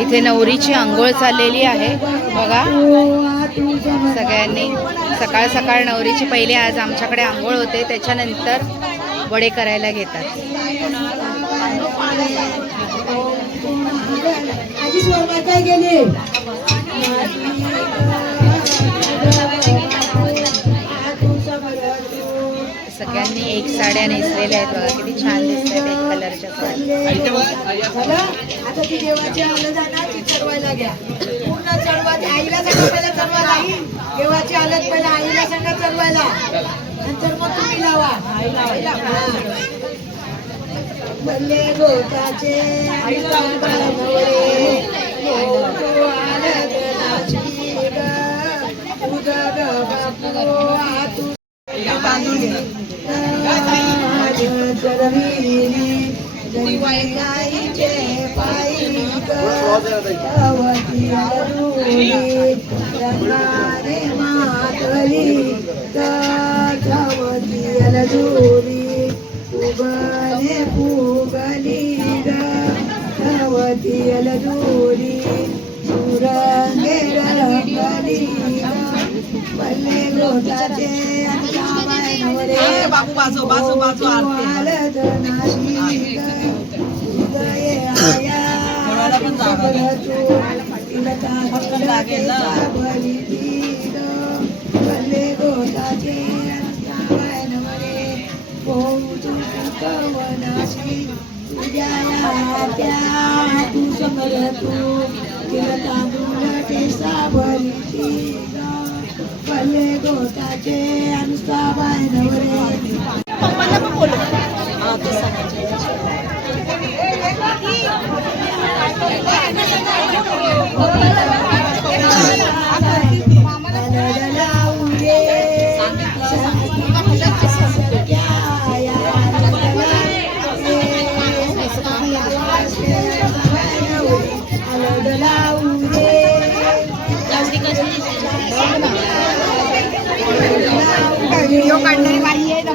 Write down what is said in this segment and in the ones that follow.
इथे नवरीची आंघोळ चाललेली आहे बघा. सगळ्यांनी सकाळ सकाळ नवरीची पहिले आज आमच्याकडे आंघोळ होते, त्याच्यानंतर वडे करायला घेतात. सगळ्यांनी एक साड्या नेसलेल्या आहेत बघा, किती छान दिसत आहेत एक कलरच्या साड्या. आता ती देवाची आलं जाणार ती चढवायला घ्या, पूर्ण चढवा. आईला सगळं चढवायला, देवाची आलत पहिला आईला सगळं चढवायला, नंतर मग तुम्ही लावा. बल्ले गोताचे बाबू बाजू बाजू बाजू पल्ले गोताचे अनुष्का बाय नवरे. पप्पाला पण बोलू. हा ते व्हिडिओ काढणारी बाई आहे ना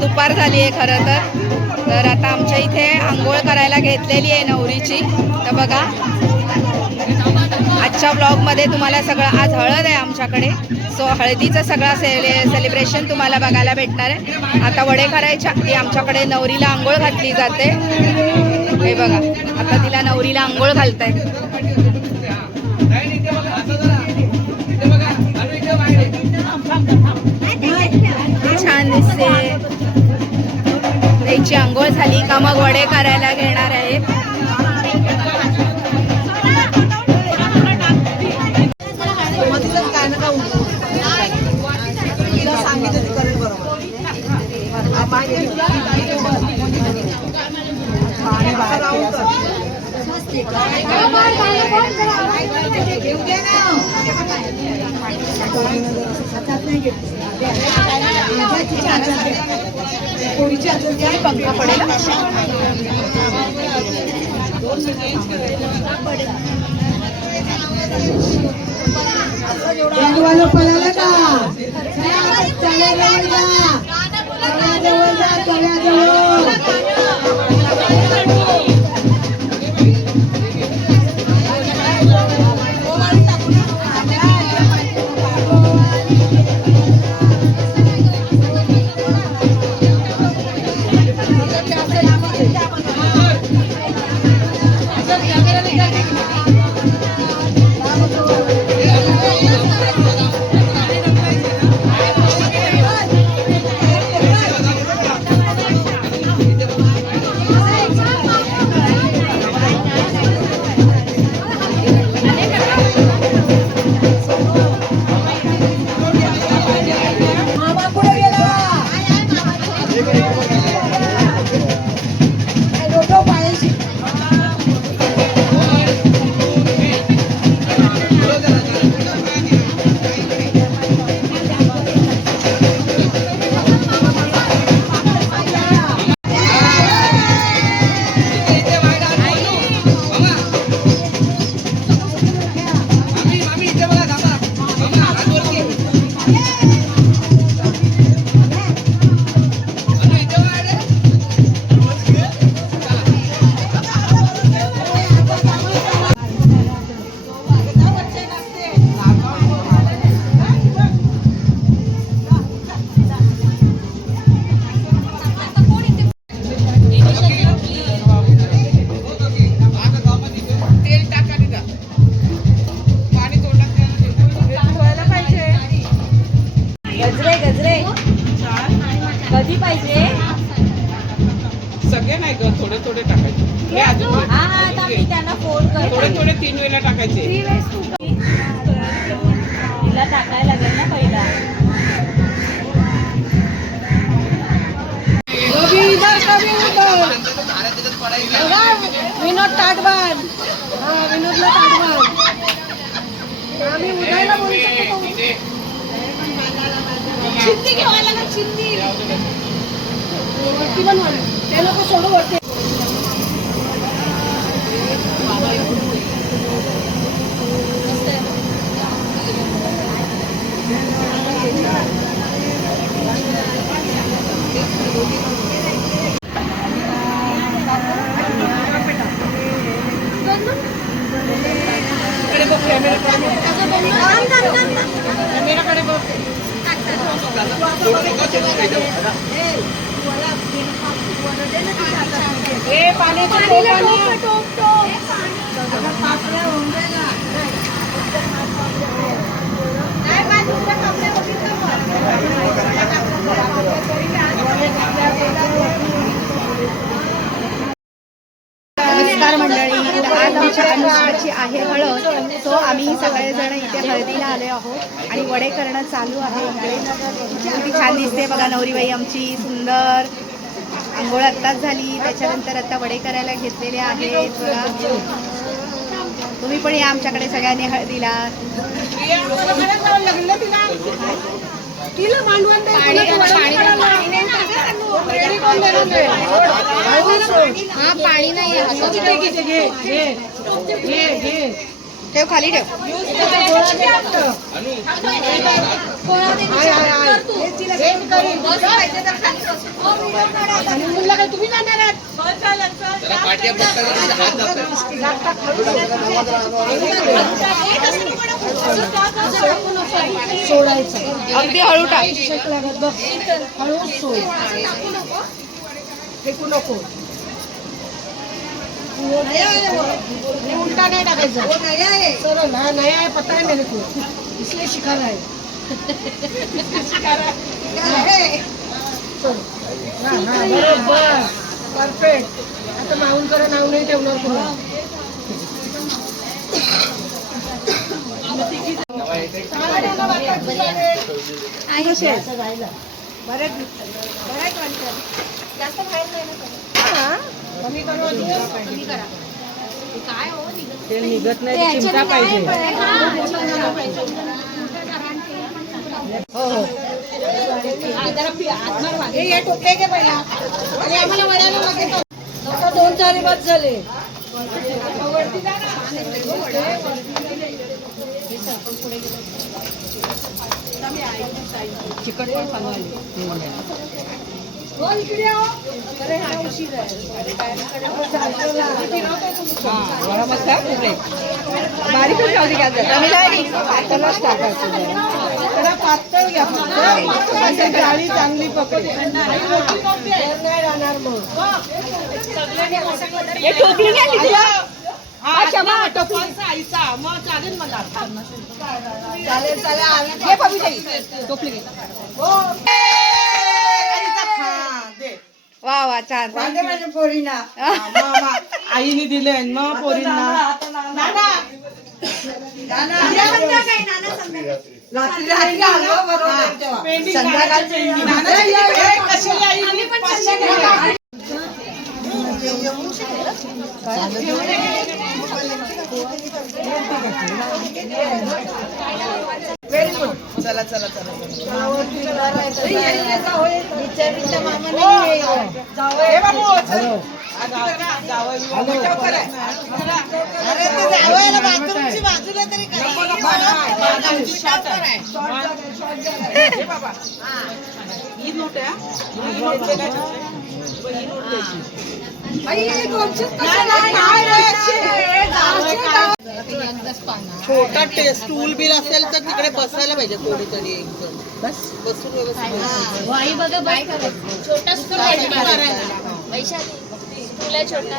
दुपार झाली आहे खरं तर आता आमच्या इथे आंघोळ करायला घेतलेली आहे नवरीची. तर बघा मागच्या ब्लॉगमध्ये तुम्हाला सगळं, आज हळद आहे आमच्याकडे, सो हळदीचं सगळं सेलिब्रेशन तुम्हाला बघायला भेटणार आहे. आता वडे करायच्या आधी आमच्याकडे नवरीला आंघोळ घातली जाते. हे बघा, आता तिला नवरीला आंघोळ घालतायत. छान दिसते. त्याची आंघोळ झाली का मग वडे करायला घेणार आहेत. पंखा पडेल. पळाला का तळ्याजवळ जा, तळ्याजवळ. कधी पाहिजे? सगळे नाही ग, थोडे थोडे टाकायचे. हे अजून हा हा, आता मी त्यांना फोन करते. थोडे थोडे 3 वेळा टाकायचे. तिला टाकायला लागेल ना पहिला. विनोद ताटवाल. हा, विनोदला ताटवाल. आम्ही उद्याला बोलू शकतो. चिंती घेवायला ना, चिंती वरती बनवा. ते लोक सोडू वरती. कॅमेराकडे बघ. नमस्कार मंडळी, आज आमच्या अनुष्काची आहे हळद. सो आम्ही सगळेजण इथे हळदीला आले आहोत आणि वडे करणं चालू आहे. किती छान दिसते बघा नवरीबाई आमची, सुंदर. आंघोळ आत्ताच झाली, त्याच्यानंतर आता वडे करायला घेतलेले आहेत बघा. तुम्ही पण या आमच्याकडे सगळ्यांनी हळदीला. पाणी नाही. ठेव खाली ठेव. तुम्ही जाणार आहात सोडायचं अगदी हळू टाक. लागत बघ हळूच सोड फेकू नको उलटा नहीं टाकायचा सरळ हा नया है पता है मेरे को इसलिए सिखा रहा है बरोबर परफेक्ट. आता माऊन करा नाव नाही ठेवणार तुला ते निघत नाही चिमटा पाहिजे. हो हो हे टोपले घे पहिला आणि आम्हाला वड्याला लागेल. आता 2-4 बस झाले. चिकट पण चालू हो इकडे हो. अरे हा उशीर आहे. बारीकच राहू दे का त्यालाच टाकायचं त्याला पातळ घ्या फक्त जाळी चांगली पकडे नाही राहणार मग आईचा मग चालेल मला चालेल चालेल टोपली घे. वा वा छान. माझ्या पोरीना आईने दिले मग पोरींना रात्री आलो बरोबर संध्याकाळी व्हेरी गुड. चला चला चला बाथरूमची बाजूला तरी ही नोट आहे छोटा स्टूल बिल असेल तर तिकडे बसायला पाहिजे कोणीतरी एकदम बसून व्यवस्थित. आई बघा बाय करायचं छोटा स्कूल वैशाली स्कूल आहे छोटा.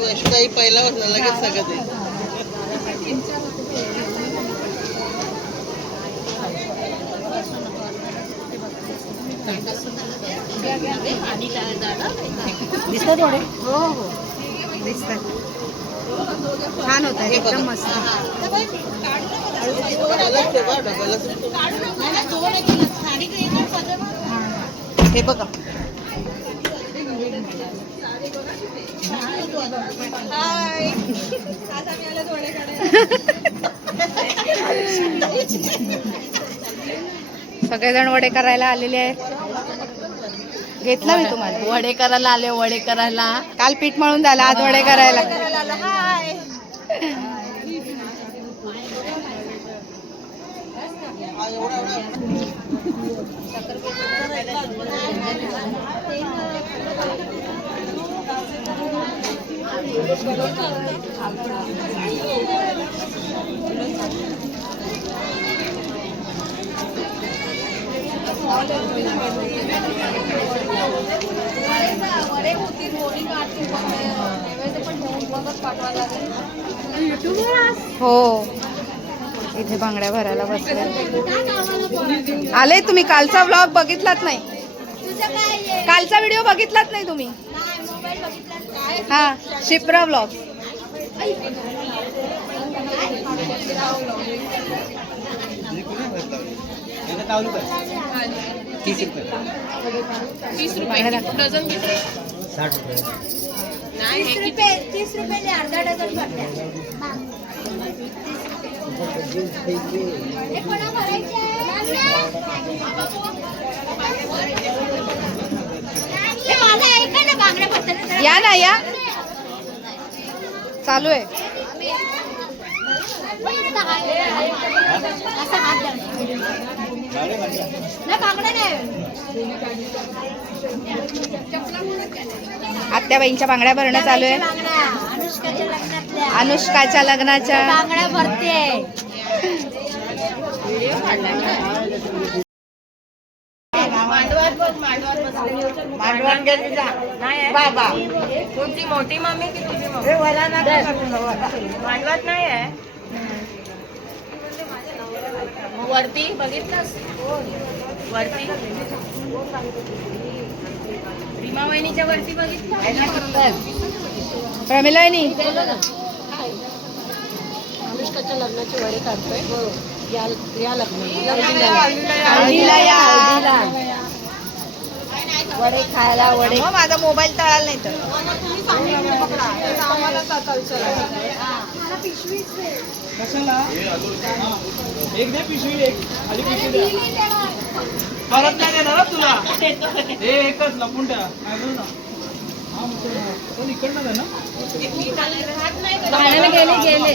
वैष्णवी पहिला बसला लगेच सगळं ते. दिसतात थोडे. हो हो दिसतात. छान होत आहे एकदम मस्त. हे बघा सगळेजण वडे करायला आलेले आहेत. घेतला मी तुम्हाला वडे करायला आले वडे करायला. काल पीठ मळून झालं आज वडे करायला. हो इथे बांगड्या भरायला बसले. आले तुम्ही कालचा व्लॉग बघितलात नाही. कालचा व्हिडिओ बघितलात नाही तुम्ही. हा शिप्रा व्लॉग. डझन 30 रुपये अर्धा डझन या ना या. चालू आहे. असा हात द्या. नाही बांगडा नाही. आत्याबाईंच्या बांगड्या भरणं चालू आहे. बांगड्या अनुष्काच्या लग्नातल्या अनुष्काच्या लग्नाच्या बांगड्या भरते. मांडवान गेली जा. बाबा तुमची मोठी मम्मी की तुझी मम्मी? हे वला नका करू नका. मांडवात नाही आहे. मग वरती बघितलंस? वरती रीमा वहिनीच्या वरती बघितलं? प्रमिलानी अनुष्काच्या लग्नाचे वडे काढतोय. या हळदीला या. वडे खायला वडे. मग माझा मोबाईल तळाला नाही तर कशाला एक दे पिशवी, एक खाली पिशवी द्या. परत नाही देणार हं तुला. हे एकच लपून ठेवा. काय बोल ना. हा, मग कोण इकडनं आहे ना? गेले